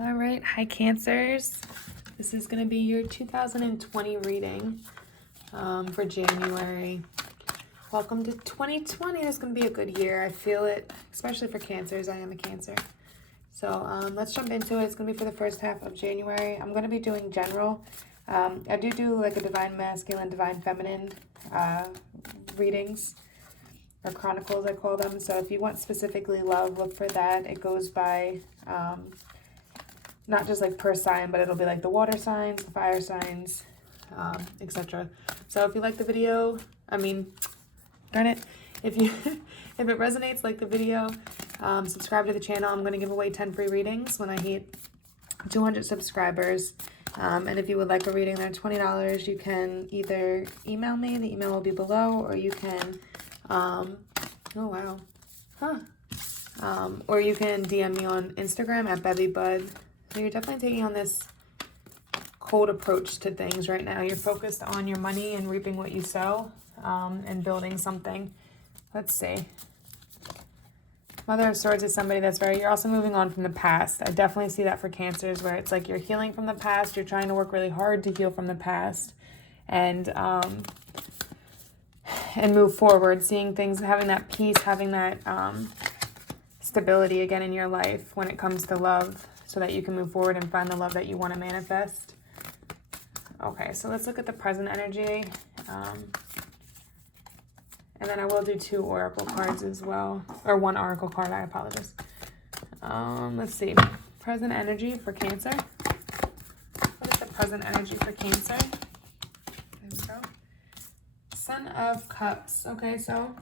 All right, hi Cancers. This is going to be your 2020 reading for January. Welcome to 2020. It's going to be a good year. I feel it, especially for Cancers. I am a Cancer. So let's jump into it. It's going to be for the first half of January. I'm going to be doing general. I do like a divine masculine, divine feminine readings, or chronicles I call them. So if you want specifically love, look for that. It goes by not just like per sign, but it'll be like the water signs, the fire signs, etc. So if you like the video, darn it, if it resonates, like the video, subscribe to the channel. I'm going to give away 10 free readings when I hit 200 subscribers. And if you would like a reading, they're $20. You can either email me, the email will be below, or you can, or you can DM me on Instagram at bevybud. So you're definitely taking on this cold approach to things right now. You're focused on your money and reaping what you sow, and building something. Let's see. Mother of Swords is somebody that's you're also moving on from the past. I definitely see that for Cancers, where it's like you're healing from the past. You're trying to work really hard to heal from the past and move forward, seeing things, having that peace, having that stability again in your life when it comes to love, so that you can move forward and find the love that you want to manifest. Okay, so let's look at the present energy. And then I will do 2 oracle cards as well. Or 1 oracle card, I apologize. Let's see. Present energy for Cancer. What is the present energy for Cancer? There we go. Son of Cups. Okay, so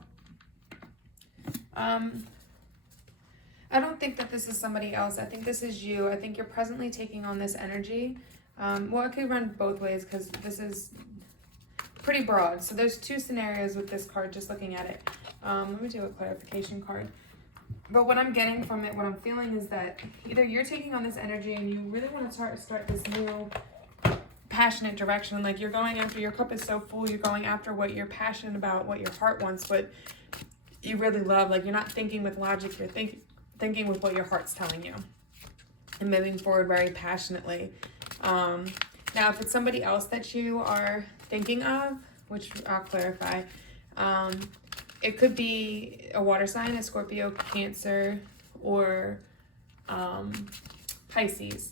I don't think that this is somebody else. I think this is you. I think you're presently taking on this energy. Well, it could run both ways because this is pretty broad. So there's 2 scenarios with this card, just looking at it. Let me do a clarification card. But what I'm getting from it, what I'm feeling is that either you're taking on this energy and you really want to start this new passionate direction. Like you're going after, your cup is so full, you're going after what you're passionate about, what your heart wants, what you really love. Like you're not thinking with logic, you're thinking with what your heart's telling you, and moving forward very passionately. Now, if it's somebody else that you are thinking of, which I'll clarify, it could be a water sign, a Scorpio, Cancer, or Pisces.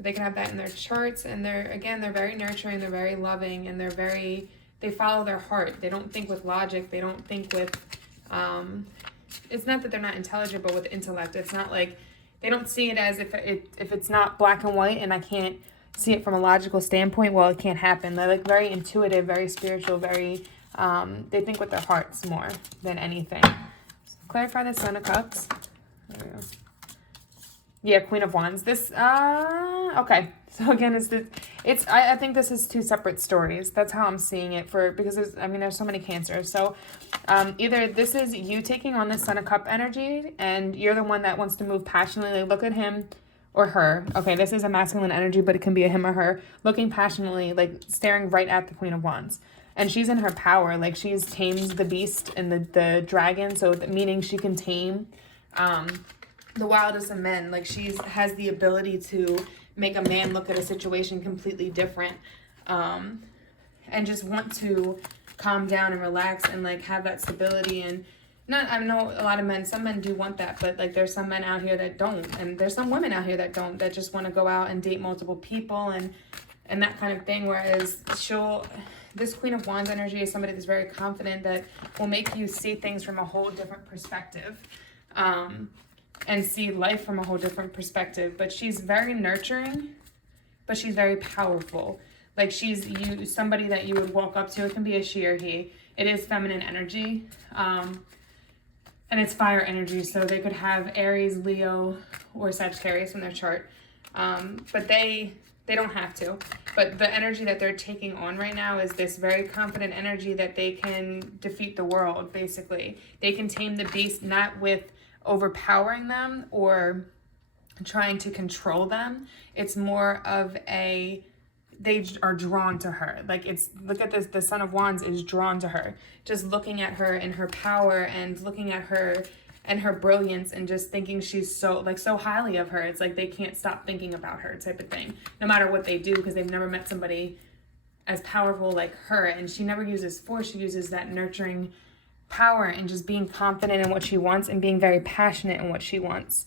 They can have that in their charts, and they're very nurturing, they're very loving, and they follow their heart. They don't think with logic, they don't think with, it's not that they're not intelligent, but with intellect. It's not like, they don't see it as if it's not black and white and I can't see it from a logical standpoint, well, it can't happen. They're like very intuitive, very spiritual, very, they think with their hearts more than anything. So clarify the Son of Cups. There we go. Yeah, Queen of Wands. This, okay. So again, I think this is 2 separate stories. That's how I'm seeing it because there's so many Cancers. So either this is you taking on the Son of Cup energy and you're the one that wants to move passionately. Look at him or her. Okay, this is a masculine energy, but it can be a him or her, looking passionately, like staring right at the Queen of Wands. And she's in her power, like she's tamed the beast and the dragon, so meaning she can tame the wildest of men. Like she has the ability to make a man look at a situation completely different, and just want to calm down and relax and like have that stability. And I know a lot of men, some men do want that, but like there's some men out here that don't, and there's some women out here that don't, that just want to go out and date multiple people and that kind of thing. Whereas this Queen of Wands energy is somebody that's very confident, that will make you see things from a whole different perspective, and see life from a whole different perspective. But she's very nurturing, but she's very powerful. Like she's somebody that you would walk up to. It can be a she or he. It is feminine energy. And it's fire energy, so they could have Aries, Leo, or Sagittarius in their chart. But they don't have to. But the energy that they're taking on right now is this very confident energy that they can defeat the world, basically. They can tame the beast, not with overpowering them or trying to control them. It's more of they are drawn to her. Like look at this, the Son of Wands is drawn to her. Just looking at her and her power, and looking at her and her brilliance, and just thinking she's so highly of her. It's like they can't stop thinking about her type of thing, no matter what they do, because they've never met somebody as powerful like her. And she never uses force. She uses that nurturing power and just being confident in what she wants and being very passionate in what she wants.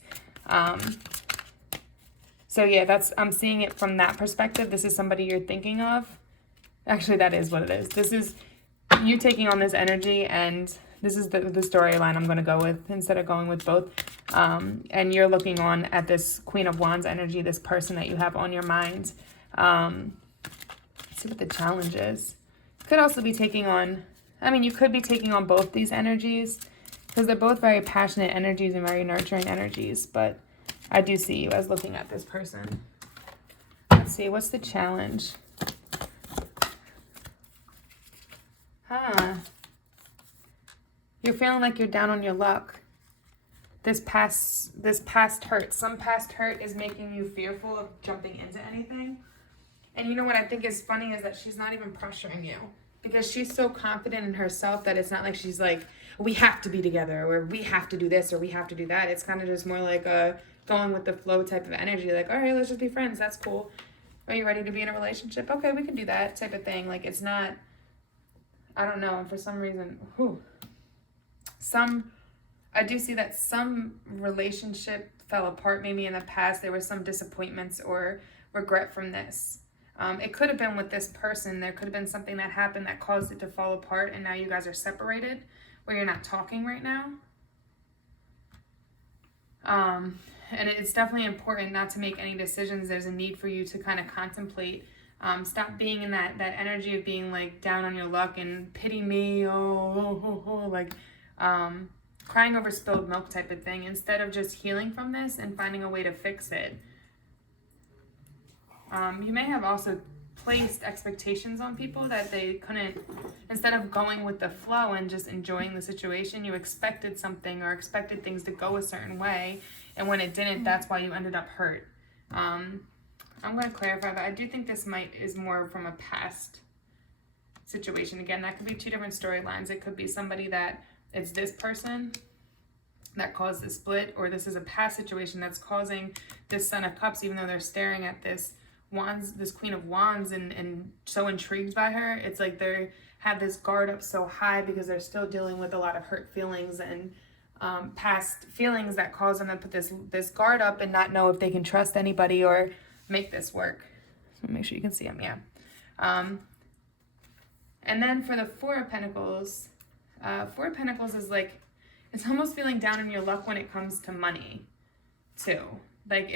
So yeah, I'm seeing it from that perspective. This is somebody you're thinking of. Actually, that is what it is. This is you taking on this energy, and this is the storyline I'm going to go with instead of going with both. And you're looking on at this Queen of Wands energy, this person that you have on your mind. Let's see what the challenge is. Could also be taking on, you could be taking on both these energies, because they're both very passionate energies and very nurturing energies. But I do see you as looking at this person. Let's see, what's the challenge? You're feeling like you're down on your luck. This past hurt. Some past hurt is making you fearful of jumping into anything. And you know what I think is funny is that she's not even pressuring you, because she's so confident in herself that it's not like she's like, we have to be together, or we have to do this, or we have to do that. It's kind of just more like a going with the flow type of energy. Like, all right, let's just be friends. That's cool. Are you ready to be in a relationship? Okay, we can do that type of thing. Like, it's not, I don't know, for some reason, I do see that some relationship fell apart maybe in the past. There were some disappointments or regret from this. It could have been with this person. There could have been something that happened that caused it to fall apart, and now you guys are separated, where you're not talking right now. And it's definitely important not to make any decisions. There's a need for you to kind of contemplate. Stop being in that energy of being like down on your luck and pity me, like crying over spilled milk type of thing, instead of just healing from this and finding a way to fix it. You may have also placed expectations on people that they couldn't, instead of going with the flow and just enjoying the situation, you expected something or expected things to go a certain way, and when it didn't, that's why you ended up hurt. I'm going to clarify that. I do think this is more from a past situation. Again, that could be two different storylines. It could be somebody that it's this person that caused the split, or this is a past situation that's causing this Son of Cups, even though they're staring at this Queen of Wands and so intrigued by her. It's like they have this guard up so high because they're still dealing with a lot of hurt feelings and past feelings that cause them to put this guard up and not know if they can trust anybody or make this work. So make sure you can see them, yeah. And then for the Four of Pentacles is like, it's almost feeling down in your luck when it comes to money too. Like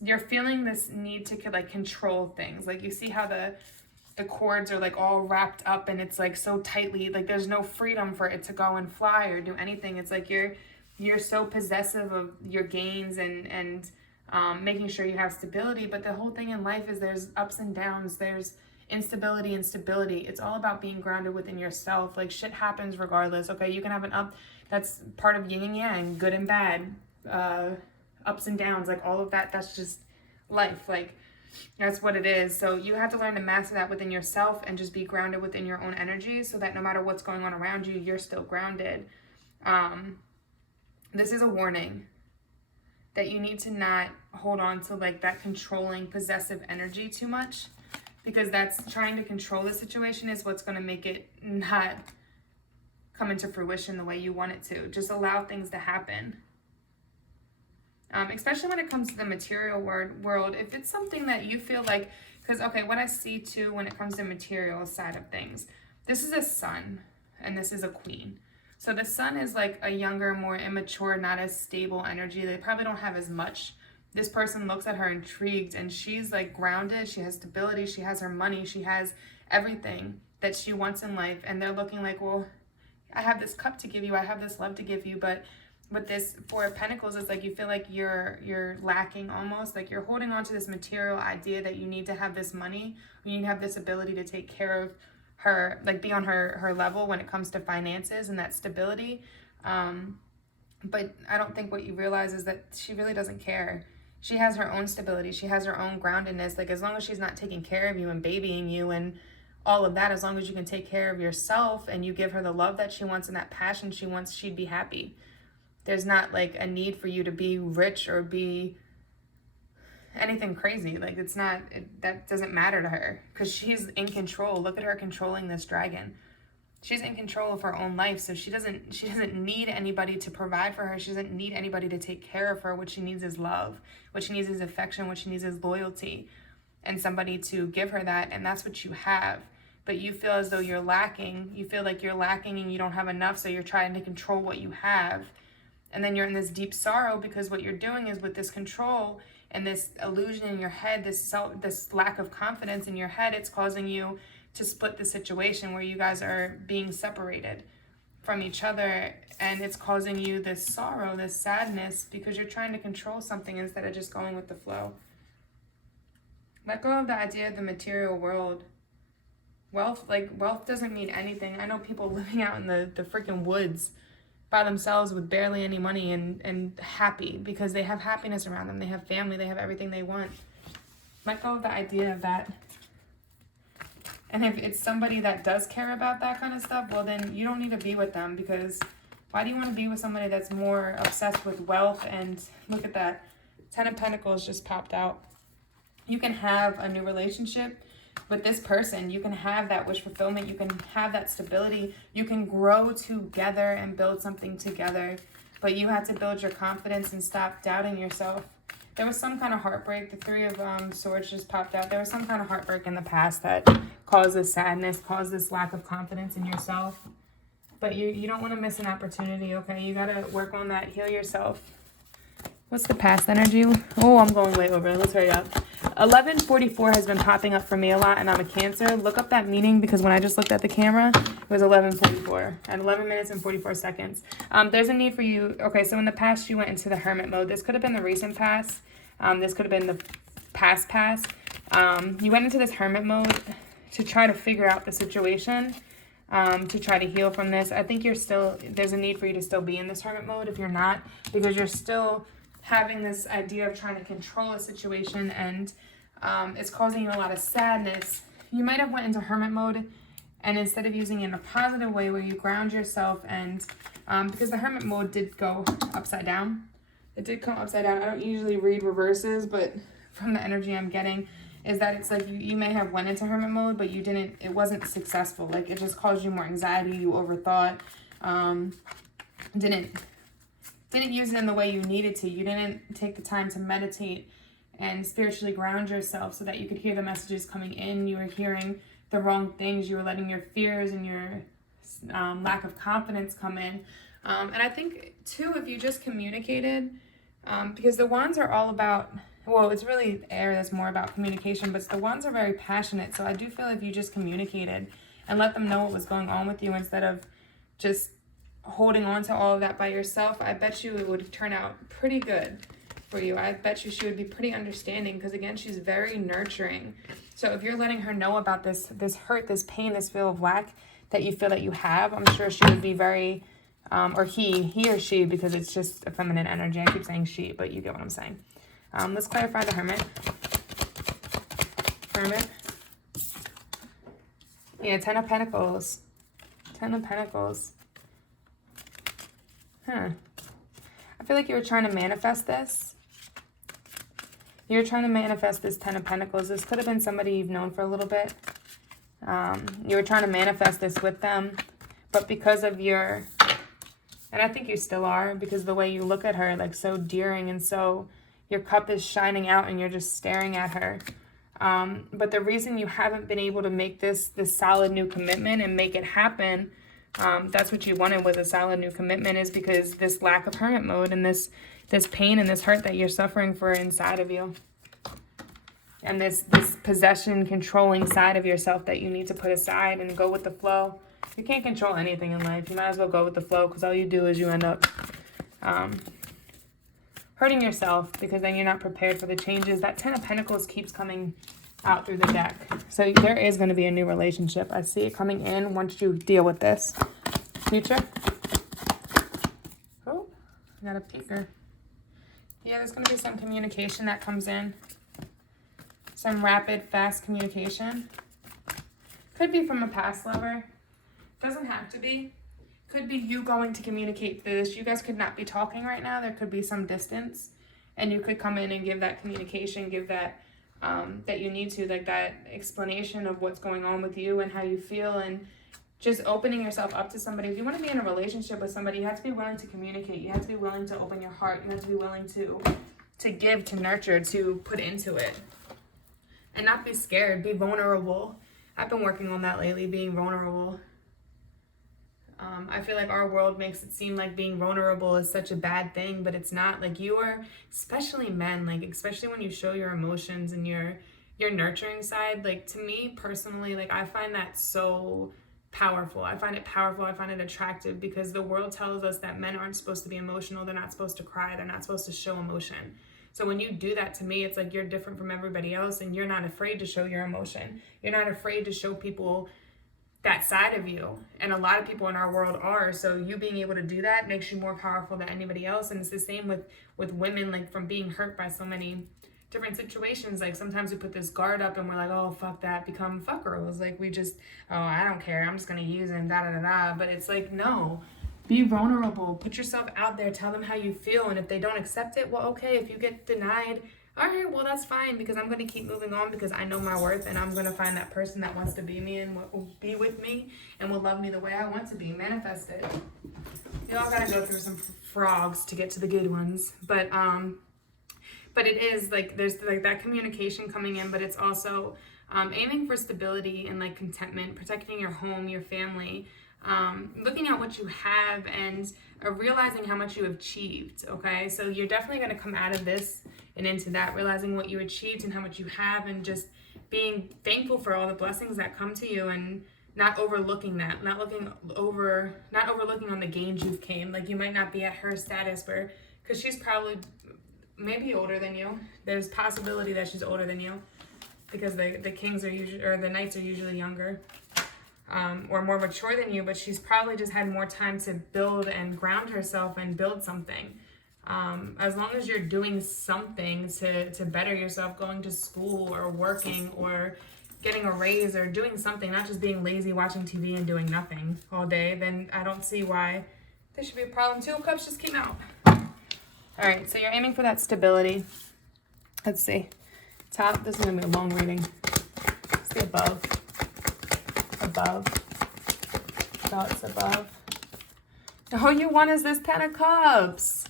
you're feeling this need to like control things. Like you see how the cords are like all wrapped up and it's like so tightly, like there's no freedom for it to go and fly or do anything. It's like you're so possessive of your gains and making sure you have stability. But the whole thing in life is there's ups and downs. There's instability and stability. It's all about being grounded within yourself. Like shit happens regardless. Okay, you can have an up. That's part of yin and yang, good and bad, ups and downs, like all of that. That's just life. Like that's what it is. So you have to learn to master that within yourself and just be grounded within your own energy, so that no matter what's going on around you, you're still grounded. This is a warning that you need to not hold on to like that controlling, possessive energy too much, because that's trying to control the situation is what's going to make it not come into fruition the way you want it to. Just allow things to happen. Especially when it comes to the material world, if it's something that you feel like, because, okay, what I see too when it comes to material side of things, this is a Sun and this is a Queen. So the Sun is like a younger, more immature, not as stable energy. They probably don't have as much. This person looks at her intrigued and she's like grounded. She has stability. She has her money. She has everything that she wants in life. And they're looking like, well, I have this cup to give you. I have this love to give you. But with this Four of Pentacles, it's like you feel like you're lacking almost. Like you're holding on to this material idea that you need to have this money. You need to have this ability to take care of her, like be on her level when it comes to finances and that stability. But I don't think what you realize is that she really doesn't care. She has her own stability. She has her own groundedness. Like as long as she's not taking care of you and babying you and all of that, as long as you can take care of yourself and you give her the love that she wants and that passion she wants, she'd be happy. There's not like a need for you to be rich or be anything crazy. Like it's not, that doesn't matter to her because she's in control. Look at her controlling this dragon. She's in control of her own life, so she doesn't need anybody to provide for her. She doesn't need anybody to take care of her. What she needs is love. What she needs is affection. What she needs is loyalty and somebody to give her that, and that's what you have. But you feel as though you're lacking. You feel like you're lacking and you don't have enough, so you're trying to control what you have. And then you're in this deep sorrow because what you're doing is with this control and this illusion in your head, this lack of confidence in your head, it's causing you to split the situation where you guys are being separated from each other, and it's causing you this sorrow, this sadness, because you're trying to control something instead of just going with the flow. Let go of the idea of the material world. Wealth doesn't mean anything. I know people living out in the freaking woods by themselves with barely any money and happy because they have happiness around them. They have family. They have everything they want. Let go of the idea of that. And if it's somebody that does care about that kind of stuff, well, then you don't need to be with them, because why do you want to be with somebody that's more obsessed with wealth? And look at that. 10 of Pentacles just popped out. You can have a new relationship with this person. You can have that wish fulfillment. You can have that stability. You can grow together and build something together. But you have to build your confidence and stop doubting yourself. There was some kind of heartbreak. The Three of Swords just popped out. There was some kind of heartbreak in the past that caused this sadness, caused this lack of confidence in yourself. But you don't want to miss an opportunity, okay? You got to work on that, heal yourself. What's the past energy? Oh, I'm going way over. Let's hurry up. 1144 has been popping up for me a lot, and I'm a Cancer. Look up that meaning, because when I just looked at the camera, it was 1144 at 11 minutes and 44 seconds. There's a need for you. Okay, so in the past, you went into the hermit mode. This could have been the recent past. This could have been the past. You went into this hermit mode to try to figure out the situation, to try to heal from this. I think there's a need for you to still be in this hermit mode if you're not, because you're still having this idea of trying to control a situation, and it's causing you a lot of sadness. You might have went into hermit mode, and instead of using it in a positive way where you ground yourself, and because the hermit mode did go upside down. It did come upside down. I don't usually read reverses, but from the energy I'm getting is that it's like you may have went into hermit mode, but it wasn't successful. Like it just caused you more anxiety. You overthought, didn't use it in the way you needed to. You didn't take the time to meditate and spiritually ground yourself so that you could hear the messages coming in. You were hearing the wrong things. You were letting your fears and your lack of confidence come in. And I think, too, if you just communicated, because the wands are all about, well, it's really air that's more about communication, but the wands are very passionate. So I do feel if you just communicated and let them know what was going on with you instead of just holding on to all of that by yourself, I bet you it would turn out pretty good for you. I bet you she would be pretty understanding, because again, she's very nurturing. So if you're letting her know about this hurt, this pain, this feel of lack that you feel that you have, I'm sure she would be very, or he or she, because it's just a feminine energy. I keep saying she, but you get what I'm saying. Let's clarify the hermit. Hermit. Yeah, 10 of Pentacles. 10 of Pentacles. I feel like you were trying to manifest this. You were trying to manifest this 10 of Pentacles. This could have been somebody you've known for a little bit. You were trying to manifest this with them. But because of your... And I think you still are, because the way you look at her, like so dearing, and so your cup is shining out and you're just staring at her. But the reason you haven't been able to make this solid new commitment and make it happen... that's what you wanted with a solid new commitment, is because this lack of hermit mode and this pain and this hurt that you're suffering for inside of you. And this possession controlling side of yourself that you need to put aside and go with the flow. You can't control anything in life. You might as well go with the flow, because all you do is you end up hurting yourself, because then you're not prepared for the changes. That 10 of Pentacles keeps coming out through the deck. So there is going to be a new relationship. I see it coming in once you deal with this. Future. Oh, I got a peeker. Yeah, there's going to be some communication that comes in. Some rapid, fast communication. Could be from a past lover. Doesn't have to be. could be you going to communicate this. You guys could not be talking right now. There could be some distance, and you could come in and give that communication, give that that you need to, like that explanation of what's going on with you and how you feel, and just opening yourself up to somebody. If you want to be in a relationship with somebody, you have to be willing to communicate. You have to be willing to open your heart. You have to be willing to give, to nurture, to put into it, and not be scared. Be vulnerable. I've been working on that lately, being vulnerable. I feel like our world makes it seem like being vulnerable is such a bad thing, but it's not. Like, you are, especially men, like especially when you show your emotions and your nurturing side, like to me personally, like I find that so powerful. I find it powerful. I find it attractive, because the world tells us that men aren't supposed to be emotional. They're not supposed to cry. They're not supposed to show emotion. So when you do that, to me, it's like you're different from everybody else, and you're not afraid to show your emotion. You're not afraid to show people that side of you. And a lot of people in our world are. So you being able to do that makes you more powerful than anybody else. And it's the same with women, like from being hurt by so many different situations. Like sometimes we put this guard up and we're like, oh, fuck that, become fuck girls. Like we just, oh, I don't care, I'm just gonna use him, da da da da. But it's like, no, be vulnerable, put yourself out there, tell them how you feel. And if they don't accept it, well, okay, if you get denied, all right, well, that's fine, because I'm going to keep moving on, because I know my worth, and I'm going to find that person that wants to be me and will be with me and will love me the way I want to be. Manifest it. You all got to go through some frogs to get to the good ones. But it is like there's like that communication coming in, but it's also aiming for stability and like contentment, protecting your home, your family, looking at what you have, and realizing how much you have achieved. Okay, so you're definitely going to come out of this and into that, realizing what you achieved and how much you have, and just being thankful for all the blessings that come to you, and not overlooking that, not overlooking on the gains you've came. Like you might not be at her status where, because she's probably maybe older than you. There's possibility that she's older than you, because the kings are usually, or the knights are usually younger, or more mature than you, but she's probably just had more time to build and ground herself and build something. As long as you're doing something to better yourself, going to school or working or getting a raise or doing something, not just being lazy, watching TV and doing nothing all day, then I don't see why there should be a problem. Two of Cups just came out. All right, so you're aiming for that stability. Let's see. Top, this is going to be a long reading. Let's see above. Above. Thoughts above. All you want is this Ten of Cups.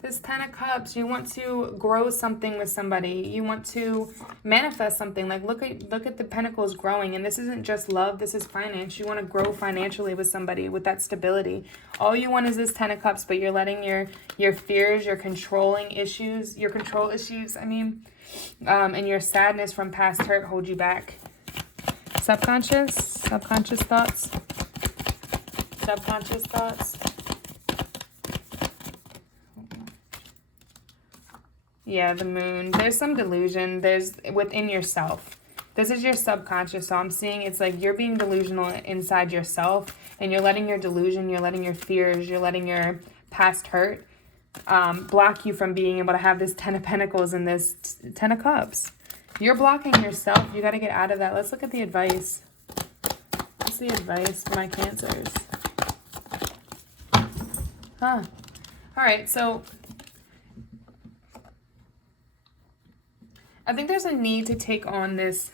This Ten of Cups, you want to grow something with somebody. You want to manifest something. Like look at the pentacles growing, and this isn't just love, this is finance. You want to grow financially with somebody with that stability. All you want is this Ten of Cups, but you're letting your fears, your control issues, and your sadness from past hurt hold you back. Subconscious thoughts. Subconscious thoughts. Yeah, the moon. There's some delusion. There's within yourself. This is your subconscious. So I'm seeing it's like you're being delusional inside yourself, and you're letting your delusion, you're letting your fears, you're letting your past hurt block you from being able to have this Ten of Pentacles and this Ten of Cups. You're blocking yourself. You got to get out of that. Let's look at the advice. What's the advice for my Cancers? All right, so I think there's a need to take on this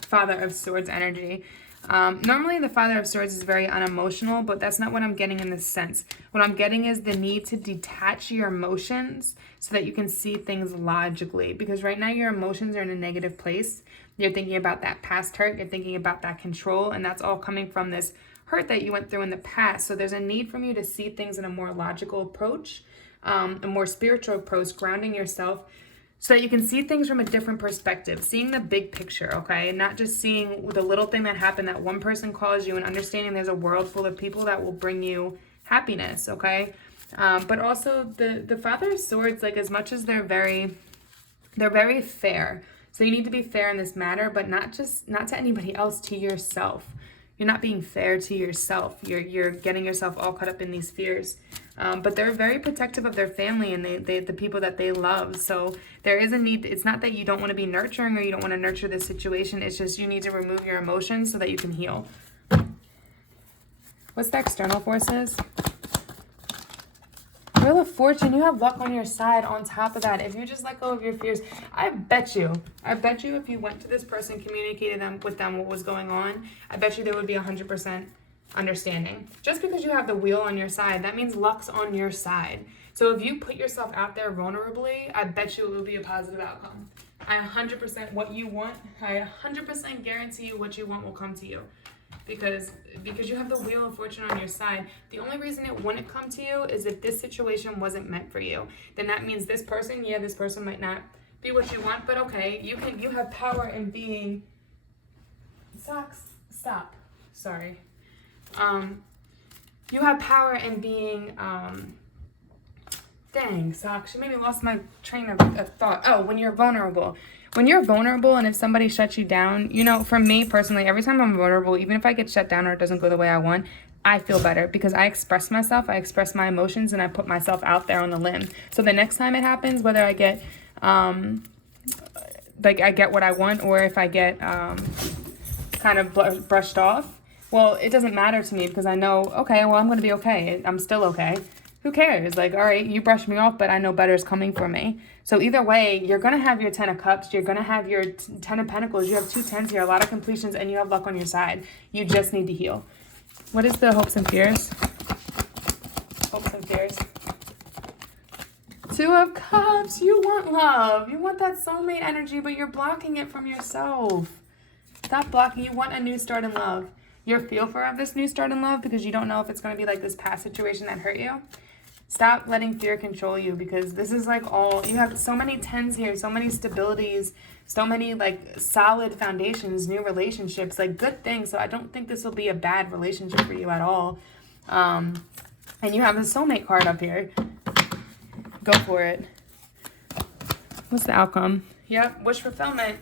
Father of Swords energy. Normally the Father of Swords is very unemotional, but that's not what I'm getting in this sense. What I'm getting is the need to detach your emotions so that you can see things logically. Because right now your emotions are in a negative place. You're thinking about that past hurt. You're thinking about that control. And that's all coming from this hurt that you went through in the past. So there's a need for you to see things in a more logical approach, a more spiritual approach, grounding yourself, so that you can see things from a different perspective, seeing the big picture, okay? Not just seeing the little thing that happened that one person caused you, and understanding there's a world full of people that will bring you happiness, okay? But also the Father of Swords, like as much as they're very fair. So you need to be fair in this matter, but not to anybody else, to yourself. You're not being fair to yourself. You're getting yourself all caught up in these fears. But they're very protective of their family and the people that they love. So there is a need. It's not that you don't want to be nurturing or you don't want to nurture this situation. It's just you need to remove your emotions so that you can heal. What's the external forces? Wheel of Fortune, you have luck on your side on top of that. If you just let go of your fears, I bet you if you went to this person, communicated with them what was going on, I bet you there would be 100% understanding. Just because you have the wheel on your side, that means luck's on your side. So if you put yourself out there vulnerably, I bet you it will be a positive outcome. I 100% what you want, I 100% guarantee you what you want will come to you. Because you have the Wheel of Fortune on your side. The only reason it wouldn't come to you is if this situation wasn't meant for you. Then that means this person might not be what you want, but okay, you have power in being stop. Sorry. You have power in being dang, socks. You made me lost my train of thought. Oh, when you're vulnerable. When you're vulnerable and if somebody shuts you down, you know, for me personally, every time I'm vulnerable, even if I get shut down or it doesn't go the way I want, I feel better because I express myself, I express my emotions, and I put myself out there on the limb. So the next time it happens, whether I get, I get what I want or if I get kind of brushed off, well, it doesn't matter to me because I know, okay, well, I'm going to be okay. I'm still okay. Who cares? Like, all right, you brushed me off, but I know better is coming for me. So either way, you're going to have your 10 of cups. You're going to have your 10 of pentacles. You have 2 10s here, a lot of completions, and you have luck on your side. You just need to heal. What is the hopes and fears? Hopes and fears. 2 of cups. You want love. You want that soulmate energy, but you're blocking it from yourself. Stop blocking. You want a new start in love. You're fearful of this new start in love because you don't know if it's going to be like this past situation that hurt you. Stop letting fear control you because this is like all, you have so many 10s here, so many stabilities, so many like solid foundations, new relationships, like good things. So I don't think this will be a bad relationship for you at all. And you have a soulmate card up here. Go for it. What's the outcome? Yep, wish fulfillment.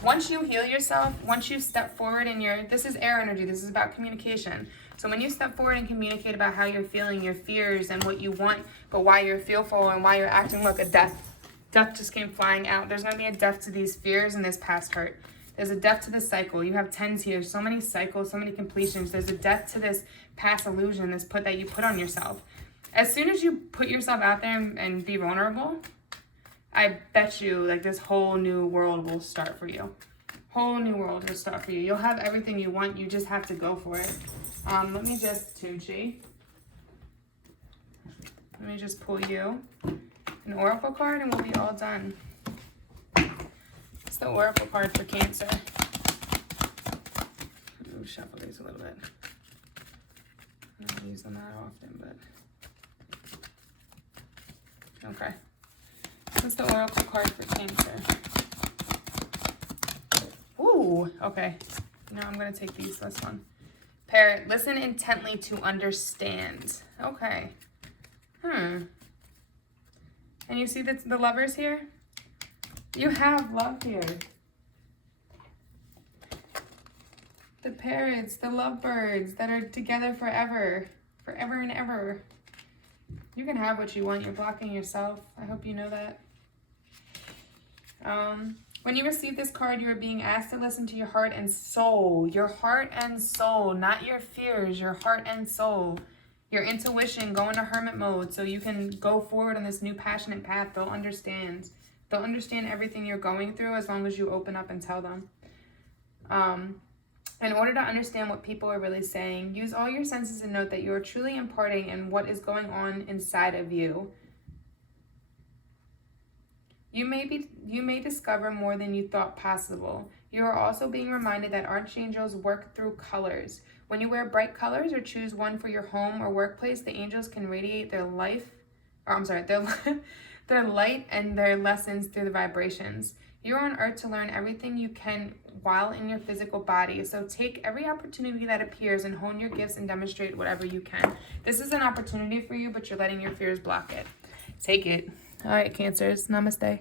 Once you heal yourself, once you step forward in this is air energy, this is about communication. So when you step forward and communicate about how you're feeling, your fears and what you want, but why you're fearful and why you're acting, look, a death. Death just came flying out. There's going to be a death to these fears and this past hurt. There's a death to the cycle. You have 10s here, so many cycles, so many completions. There's a death to this past illusion, that you put on yourself. As soon as you put yourself out there and be vulnerable, I bet you like this whole new world will start for you. Whole new world will start for you. You'll have everything you want. You just have to go for it. Let me just, Tunchi. Let me just pull you an oracle card and we'll be all done. It's the oracle card for Cancer. I'll shuffle these a little bit. I don't use them that often, but okay. What's the oracle card for Cancer? Ooh, okay. No, I'm going to take this one. Parrot, listen intently to understand. Okay. And you see the lovers here? You have love here. The parrots, the lovebirds that are together forever. Forever and ever. You can have what you want. You're blocking yourself. I hope you know that. When you receive this card, you are being asked to listen to your heart and soul. Your heart and soul, not your fears, your heart and soul. Your intuition, go into hermit mode so you can go forward on this new passionate path. They'll understand. They'll understand everything you're going through as long as you open up and tell them. In order to understand what people are really saying, use all your senses and note that you are truly imparting in what is going on inside of you. You may discover more than you thought possible. You are also being reminded that archangels work through colors. When you wear bright colors or choose one for your home or workplace, the angels can radiate their light and their lessons through the vibrations. You're on earth to learn everything you can while in your physical body. So take every opportunity that appears and hone your gifts and demonstrate whatever you can. This is an opportunity for you, but you're letting your fears block it. Take it. All right, Cancers. Namaste.